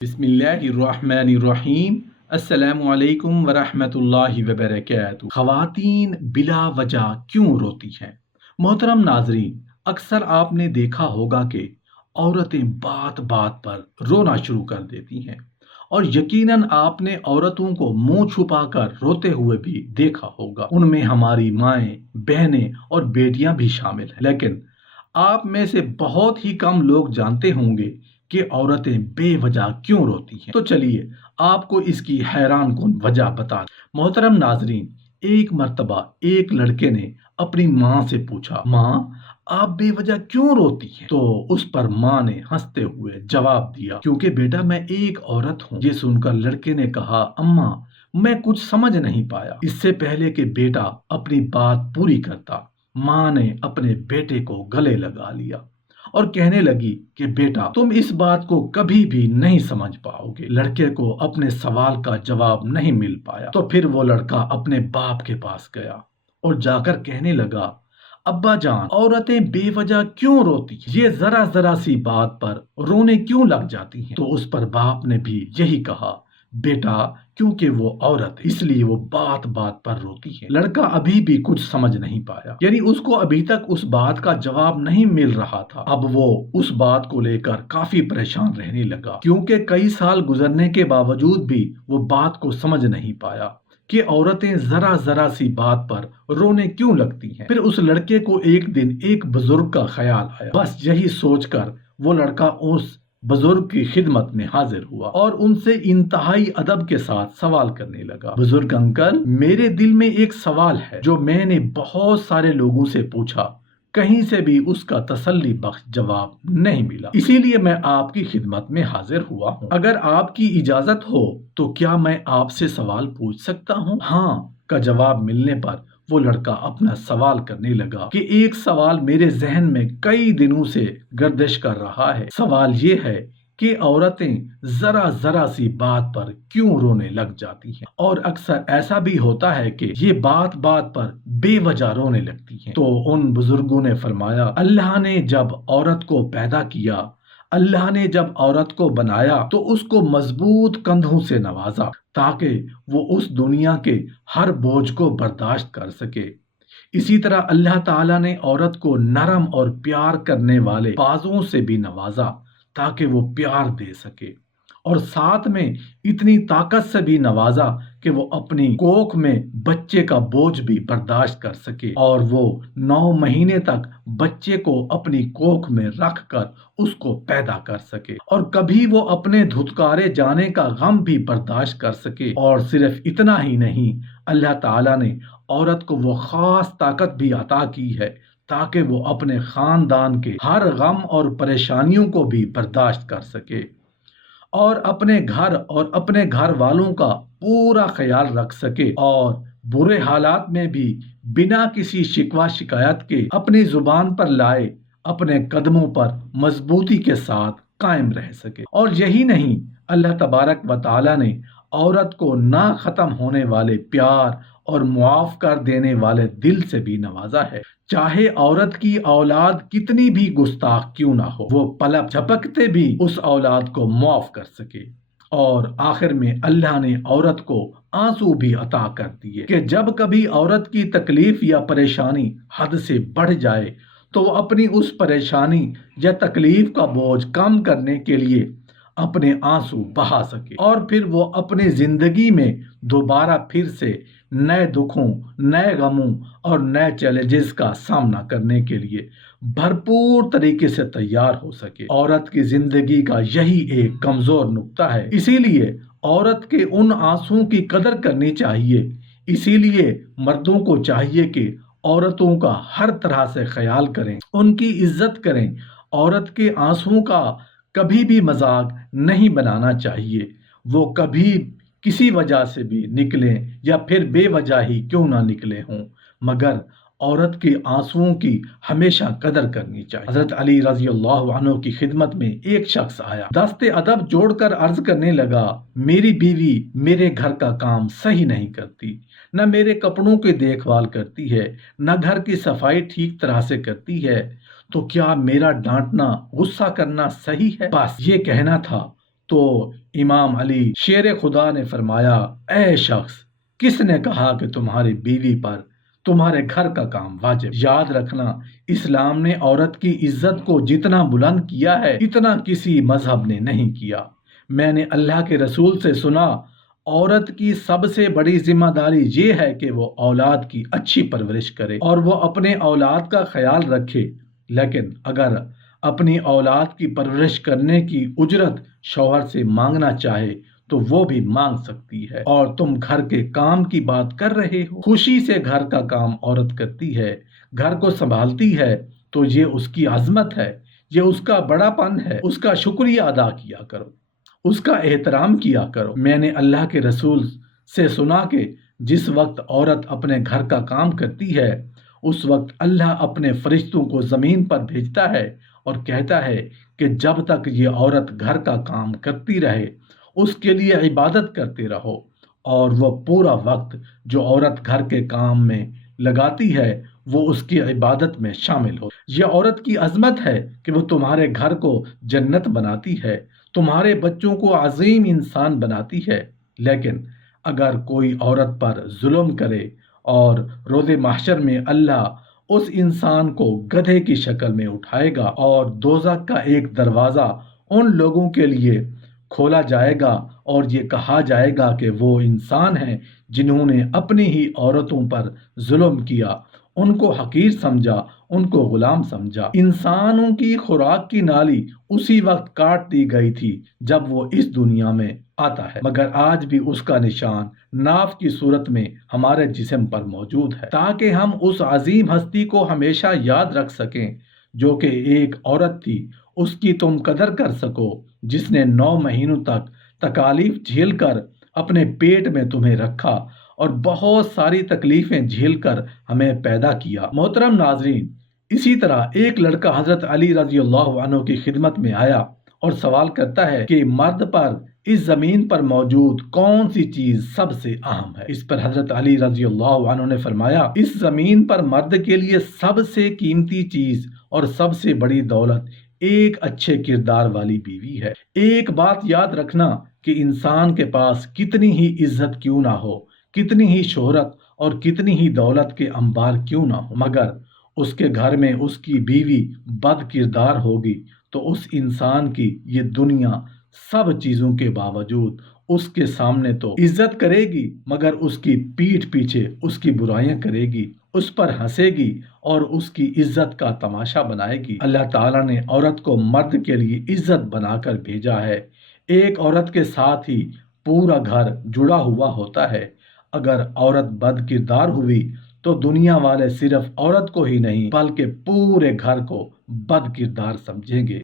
बिस्मिल्लाहिर्रहमानिर्रहीम। अस्सलामु अलैकुम वरहमतुल्लाहि वबरकातुहू। ख़वातीन बिला वजह क्यों रोती हैं? मोहतरम नाजरीन, अक्सर आपने देखा होगा कि औरतें बात बात पर रोना शुरू कर देती हैं, और यकीनन आपने औरतों को मुंह छुपाकर रोते हुए भी देखा होगा। उनमें हमारी माएँ, बहनें और बेटियां भी शामिल हैं। लेकिन आप में से बहुत ही कम लोग जानते होंगे कि औरतें बेवजह क्यों रोती हैं। तो चलिए आपको इसकी हैरान कुन वजह बता दें। मोहतरम नाजरीन, एक मर्तबा एक लड़के ने अपनी माँ से पूछा, माँ आप बेवजह क्यों रोती हैं? तो उस पर माँ ने हंसते हुए जवाब दिया, क्योंकि बेटा मैं एक औरत हूँ। ये सुनकर लड़के ने कहा, अम्मा मैं कुछ समझ नहीं पाया। इससे पहले कि बेटा अपनी बात पूरी करता, माँ ने अपने बेटे को गले लगा लिया और कहने लगी कि बेटा तुम इस बात को कभी भी नहीं समझ पाओगे। लड़के को अपने सवाल का जवाब नहीं मिल पाया, तो फिर वो लड़का अपने बाप के पास गया और जाकर कहने लगा, अब्बा जान औरतें बेवजह क्यों रोती हैं? ये जरा जरा सी बात पर रोने क्यों लग जाती हैं? तो उस पर बाप ने भी यही कहा, बेटा क्योंकि वो औरत है, इसलिए वो बात बात पर रोती है। लड़का अभी भी कुछ समझ नहीं पाया, यानी उसको अभी तक उस बात का जवाब नहीं मिल रहा था। अब वो उस बात को लेकर काफी परेशान रहने लगा, क्योंकि कई साल गुजरने के बावजूद भी वो बात को समझ नहीं पाया कि औरतें जरा जरा सी बात पर रोने क्यों लगती हैं। फिर उस लड़के को एक दिन एक बुजुर्ग का ख्याल आया। बस यही सोचकर वो लड़का उस बुजुर्ग की खिदमत में हाजिर हुआ और उनसे इंतहाई अदब के साथ सवाल करने लगा, बुजुर्ग अंकल मेरे दिल में एक सवाल है जो मैंने बहुत सारे लोगों से पूछा, कहीं से भी उसका तसल्ली बख्श जवाब नहीं मिला, इसीलिए मैं आपकी खिदमत में हाजिर हुआ हूँ। अगर आपकी इजाजत हो तो क्या मैं आपसे सवाल पूछ सकता हूँ? हाँ का जवाब मिलने पर वो लड़का अपना सवाल करने लगा कि एक सवाल मेरे जहन में कई दिनों से गर्दिश कर रहा है। सवाल ये है कि औरतें जरा जरा सी बात पर क्यों रोने लग जाती हैं, और अक्सर ऐसा भी होता है कि ये बात बात पर बेवजह रोने लगती हैं। तो उन बुजुर्गों ने फरमाया, अल्लाह ने जब औरत को पैदा किया, अल्लाह ने जब औरत को बनाया तो उसको मजबूत कंधों से नवाजा ताकि वो उस दुनिया के हर बोझ को बर्दाश्त कर सके। इसी तरह अल्लाह ताला ने औरत को नरम और प्यार करने वाले बाजुओं से भी नवाजा ताकि वो प्यार दे सके, और साथ में इतनी ताकत से भी नवाजा कि वो अपनी कोख में बच्चे का बोझ भी बर्दाश्त कर सके, और वो 9 महीने तक बच्चे को अपनी कोख में रख कर उसको पैदा कर सके, और कभी वो अपने धुतकारे जाने का गम भी बर्दाश्त कर सके। और सिर्फ इतना ही नहीं, अल्लाह ताला ने औरत को वो खास ताकत भी अता की है ताकि वो अपने खानदान के हर गम और परेशानियों को भी बर्दाश्त कर सके और अपने घर वालों का पूरा ख्याल रख सके, और बुरे हालात में भी बिना किसी शिकवा शिकायत के अपनी जुबान पर लाए अपने कदमों पर मजबूती के साथ कायम रह सके। और यही नहीं, अल्लाह तबारक व तआला ने औरत को ना खत्म होने वाले प्यार और मुआफ कर देने वाले दिल से भी नवाजा है। चाहे औरत की औलाद कितनी भी गुस्ताख क्यों ना हो, वो पलक झपकते भी उस औलाद को मुआफ कर सके। और आखिर में अल्लाह ने औरत को आंसू भी अता कर दिए कि जब कभी औरत की तकलीफ या परेशानी हद से बढ़ जाए तो वो अपनी उस परेशानी या तकलीफ का बोझ कम करने के लिए अपने आंसू बहा सके, और फिर वो अपनी जिंदगी में दोबारा फिर से नए दुखों, नए गमों और नए चैलेंजेस का सामना करने के लिए भरपूर तरीके से तैयार हो सके। औरत की जिंदगी का यही एक कमजोर नुक्ता है, इसीलिए औरत के उन आंसुओं की कदर करनी चाहिए। इसीलिए मर्दों को चाहिए कि औरतों का हर तरह से ख्याल करें, उनकी इज्जत करें। औरत के आंसुओं का कभी भी मजाक नहीं बनाना चाहिए, वो कभी किसी वजह से भी निकले या फिर बेवजह ही क्यों ना निकले हों, मगर औरत के आंसुओं की हमेशा कदर करनी चाहिए। हजरत अली रजी अल्लाह अन्हु की खिदमत में एक शख्स आया, दस्ते अदब जोड़कर अर्ज करने लगा, मेरी बीवी मेरे घर का काम सही नहीं करती, न मेरे कपड़ों की देखभाल करती है, न घर की सफाई ठीक तरह से करती है, तो क्या मेरा डांटना, गुस्सा करना सही है? बस ये कहना था تو امام علی شیر خدا نے فرمایا، اے شخص، کس نے کہا کہ تمہاری بیوی پر تمہارے گھر کا کام واجب؟ یاد رکھنا، اسلام نے عورت کی عزت کو جتنا بلند کیا ہے اتنا کسی مذہب نے نہیں کیا۔ میں نے اللہ کے رسول سے سنا، عورت کی سب سے بڑی ذمہ داری یہ ہے کہ وہ اولاد کی اچھی پرورش کرے اور وہ اپنے اولاد کا خیال رکھے، لیکن اگر اپنی اولاد کی پرورش کرنے کی اجرت شوہر سے مانگنا چاہے تو وہ بھی مانگ سکتی ہے۔ اور تم گھر کے کام کی بات کر رہے ہو، خوشی سے گھر کا کام عورت کرتی ہے، گھر کو سنبھالتی ہے، تو یہ اس کی عظمت ہے، یہ اس کا بڑا پن ہے۔ اس کا شکریہ ادا کیا کرو، اس کا احترام کیا کرو۔ میں نے اللہ کے رسول سے سنا کہ جس وقت عورت اپنے گھر کا کام کرتی ہے اس وقت اللہ اپنے فرشتوں کو زمین پر بھیجتا ہے اور کہتا ہے کہ جب تک یہ عورت گھر کا کام کرتی رہے اس کے لیے عبادت کرتے رہو، اور وہ پورا وقت جو عورت گھر کے کام میں لگاتی ہے وہ اس کی عبادت میں شامل ہو۔ یہ عورت کی عظمت ہے کہ وہ تمہارے گھر کو جنت بناتی ہے، تمہارے بچوں کو عظیم انسان بناتی ہے۔ لیکن اگر کوئی عورت پر ظلم کرے اور روز محشر میں اللہ اس انسان کو گدھے کی شکل میں اٹھائے گا اور دوزخ کا ایک دروازہ ان لوگوں کے لیے کھولا جائے گا اور یہ کہا جائے گا کہ وہ انسان ہیں جنہوں نے اپنی ہی عورتوں پر ظلم کیا، ان کو حقیر سمجھا، ان کو غلام سمجھا۔ انسانوں کی خوراک کی نالی اسی وقت کاٹ دی گئی تھی جب وہ اس دنیا میں آتا ہے، مگر آج بھی اس کا نشان ناف کی صورت میں ہمارے جسم پر موجود ہے، تاکہ ہم اس عظیم ہستی کو ہمیشہ یاد رکھ سکیں جو کہ ایک عورت تھی، اس کی تم قدر کر سکو جس نے 9 مہینوں تک تکالیف جھیل کر اپنے پیٹ میں تمہیں رکھا اور بہت ساری تکلیفیں جھیل کر ہمیں پیدا کیا۔ محترم ناظرین، اسی طرح ایک لڑکا حضرت علی رضی اللہ عنہ کی خدمت میں آیا اور سوال کرتا ہے کہ مرد پر اس زمین پر موجود کون سی چیز سب سے اہم ہے؟ اس پر حضرت علی رضی اللہ عنہ نے فرمایا، اس زمین پر مرد کے لیے سب سے قیمتی چیز اور سب سے بڑی دولت ایک اچھے کردار والی بیوی ہے۔ ایک بات یاد رکھنا کہ انسان کے پاس کتنی ہی عزت کیوں نہ ہو، کتنی ہی شہرت اور کتنی ہی دولت کے انبار کیوں نہ ہو، مگر اس کے گھر میں اس کی بیوی بد کردار ہوگی تو اس انسان کی یہ دنیا سب چیزوں کے باوجود اس کے سامنے تو عزت کرے گی مگر اس کی پیٹھ پیچھے اس کی برائیاں کرے گی، اس پر ہنسے گی اور اس کی عزت کا تماشا بنائے گی۔ اللہ تعالیٰ نے عورت کو مرد کے لیے عزت بنا کر بھیجا ہے۔ ایک عورت کے ساتھ ہی پورا گھر جڑا ہوا ہوتا ہے۔ اگر عورت بد کردار ہوئی تو دنیا والے صرف عورت کو ہی نہیں بلکہ پورے گھر کو بد کردار سمجھیں گے۔